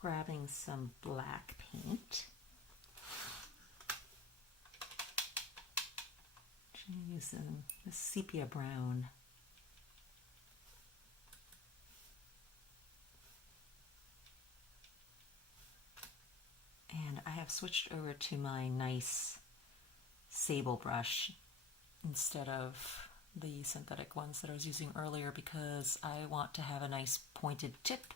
grabbing some black paint. I'm going to use the sepia brown. And I have switched over to my nice sable brush instead of the synthetic ones that I was using earlier because I want to have a nice pointed tip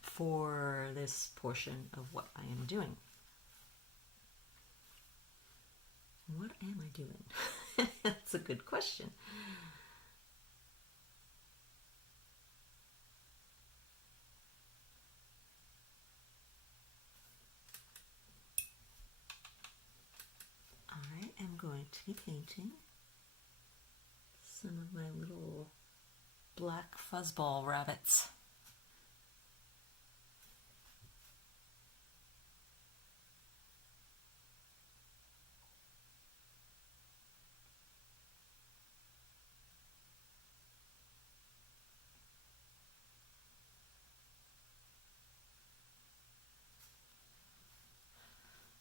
for this portion of what I am doing. What am I doing? That's a good question. I am going to be painting some of my little black fuzzball rabbits.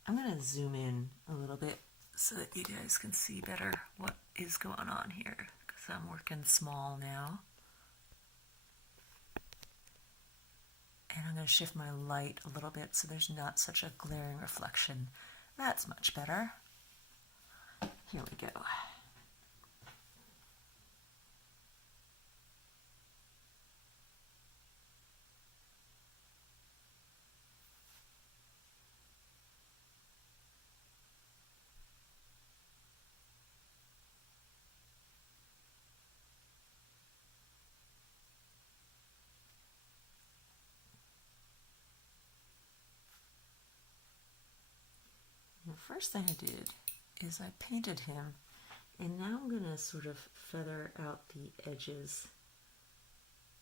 I'm going to zoom in a little bit so that you guys can see better what is going on here because I'm working small now. And I'm going to shift my light a little bit so there's not such a glaring reflection. That's much better. Here we go. The first thing I did is I painted him, and now I'm going to sort of feather out the edges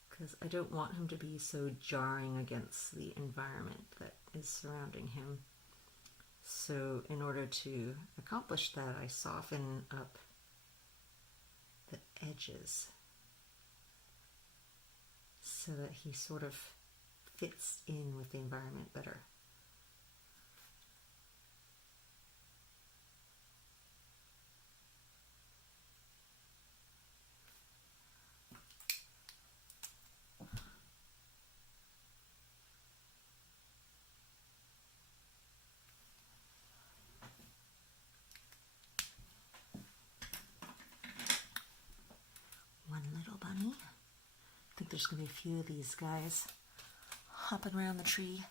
because I don't want him to be so jarring against the environment that is surrounding him. So in order to accomplish that, I soften up the edges so that he sort of fits in with the environment better. One little bunny. I think there's going to be a few of these guys hopping around the tree.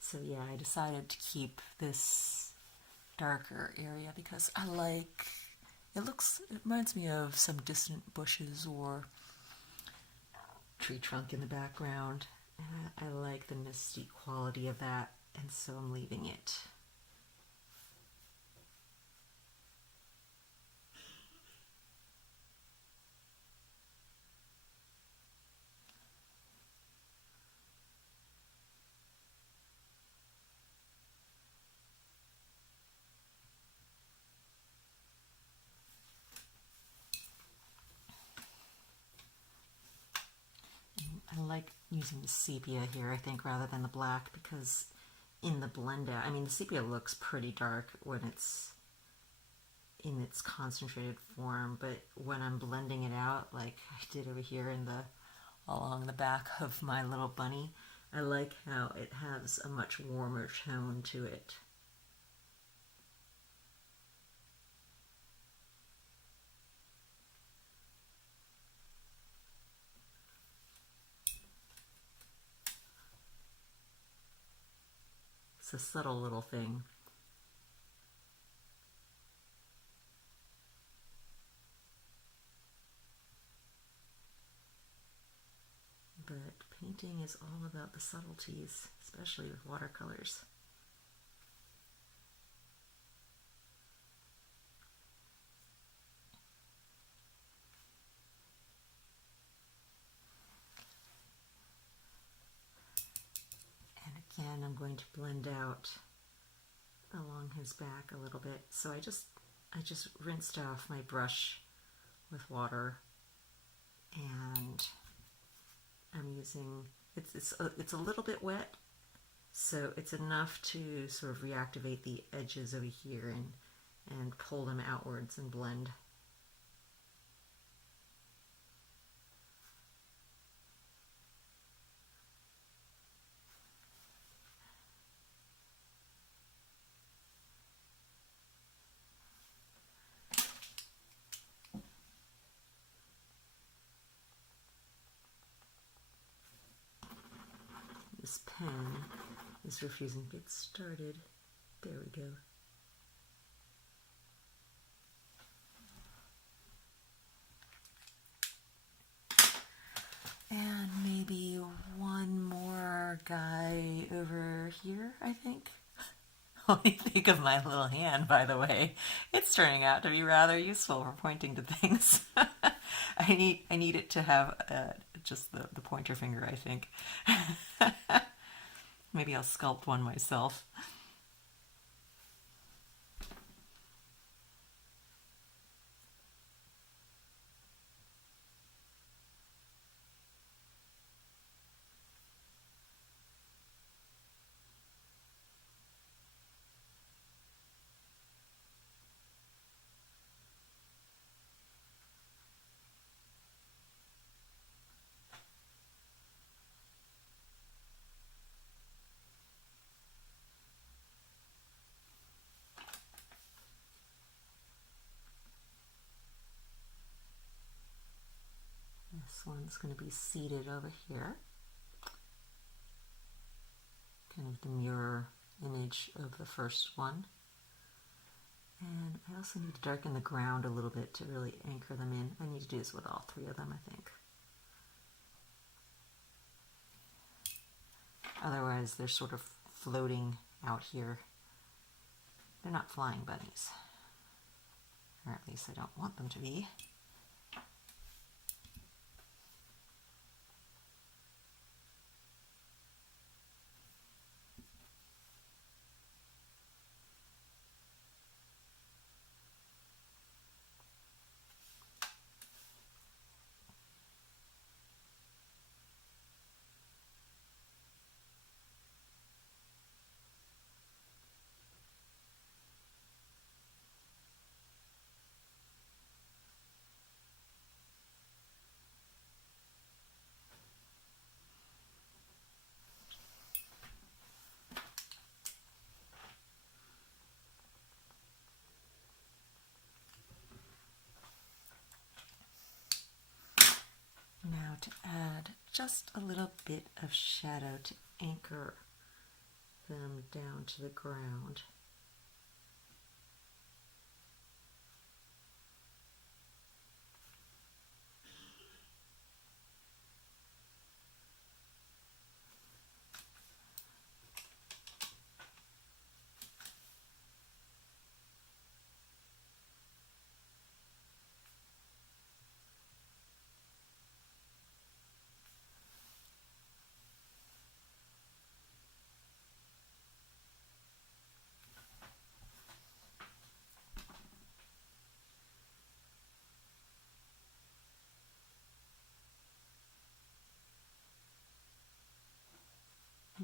So yeah, I decided to keep this darker area because I like, it reminds me of some distant bushes or tree trunk in the background. And I like the misty quality of that, and so I'm leaving it. I like using the sepia here, I think, rather than the black, because in the blend out, I mean, the sepia looks pretty dark when it's in its concentrated form, but when I'm blending it out, like I did over here along the back of my little bunny, I like how it has a much warmer tone to it. It's a subtle little thing. But painting is all about the subtleties, especially with watercolors. And again, I'm going to blend out along his back a little bit. So I just rinsed off my brush with water and I'm using, it's a little bit wet, so it's enough to sort of reactivate the edges over here and pull them outwards and blend. This pen is refusing to get started. There we go. And maybe one more guy over here, I think. What do you think of my little hand, by the way? It's turning out to be rather useful for pointing to things. I need it to have just the pointer finger, I think. Maybe I'll sculpt one myself. This one's going to be seated over here. Kind of the mirror image of the first one. And I also need to darken the ground a little bit to really anchor them in. I need to do this with all three of them, I think. Otherwise, they're sort of floating out here. They're not flying bunnies. Or at least I don't want them to be. Now to add just a little bit of shadow to anchor them down to the ground.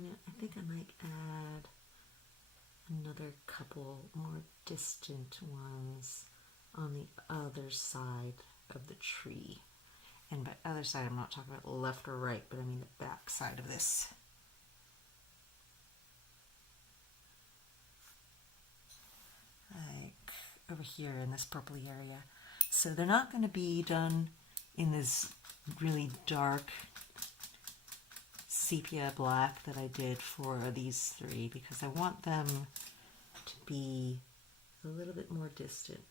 Yeah, I think I might add another couple more distant ones on the other side of the tree. And by other side, I'm not talking about left or right, but I mean the back side of this. Like over here in this purpley area. So they're not going to be done in this really dark sepia black that I did for these three, because I want them to be a little bit more distant,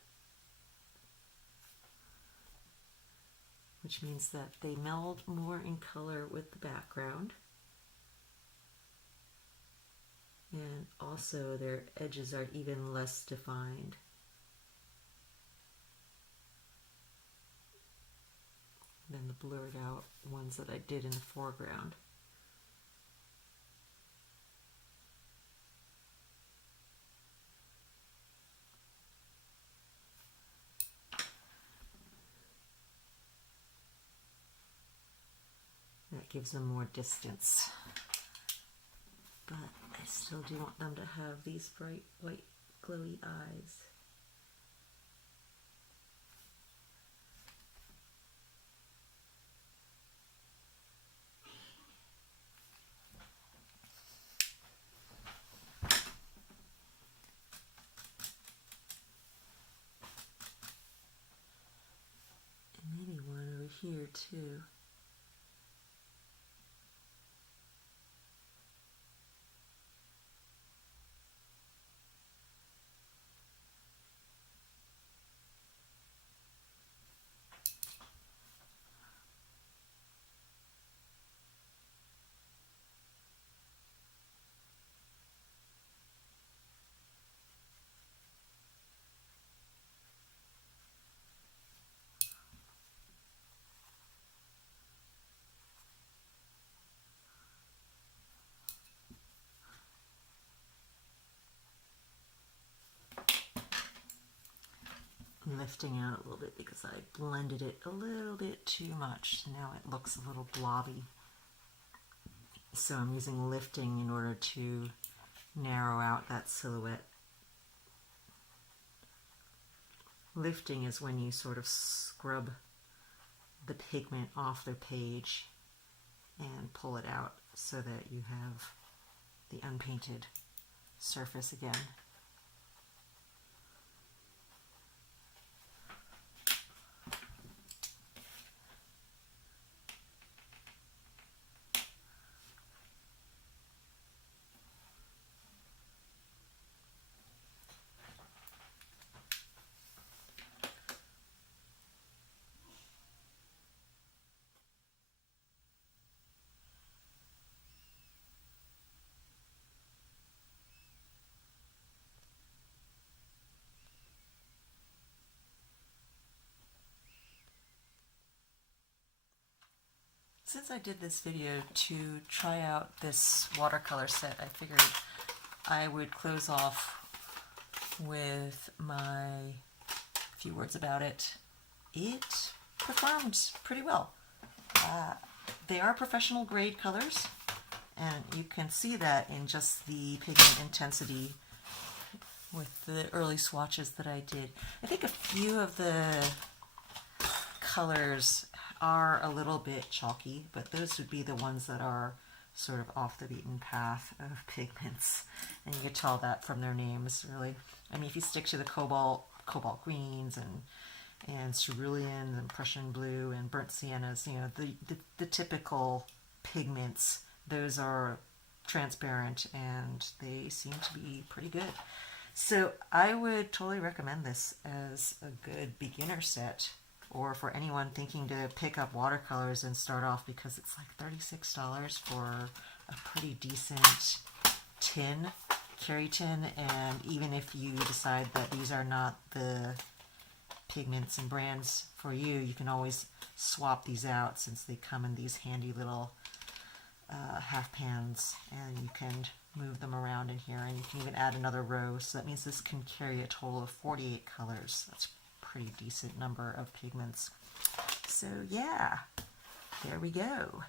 which means that they meld more in color with the background, and also their edges are even less defined. Than the blurred out ones that I did in the foreground. That that gives them more distance. But I still do want them to have these bright white glowy eyes. And maybe one over here too. Lifting out a little bit because I blended it a little bit too much. Now it looks a little blobby. So I'm using lifting in order to narrow out that silhouette. Lifting is when you sort of scrub the pigment off the page and pull it out so that you have the unpainted surface again. Since I did this video to try out this watercolor set, I figured I would close off with my few words about it. It performed pretty well. They are professional grade colors, and you can see that in just the pigment intensity with the early swatches that I did. I think a few of the colors are a little bit chalky, but those would be the ones that are sort of off the beaten path of pigments, and you can tell that from their names, really. I mean, if you stick to the cobalt greens and cerulean and Prussian blue and burnt siennas, you know, the typical pigments, those are transparent and they seem to be pretty good. So I would totally recommend this as a good beginner set, or for anyone thinking to pick up watercolors and start off, because it's like $36 for a pretty decent tin, carry tin. And even if you decide that these are not the pigments and brands for you, you can always swap these out since they come in these handy little half pans, and you can move them around in here, and you can even add another row. So that means this can carry a total of 48 colors. That's pretty decent number of pigments. So yeah, there we go.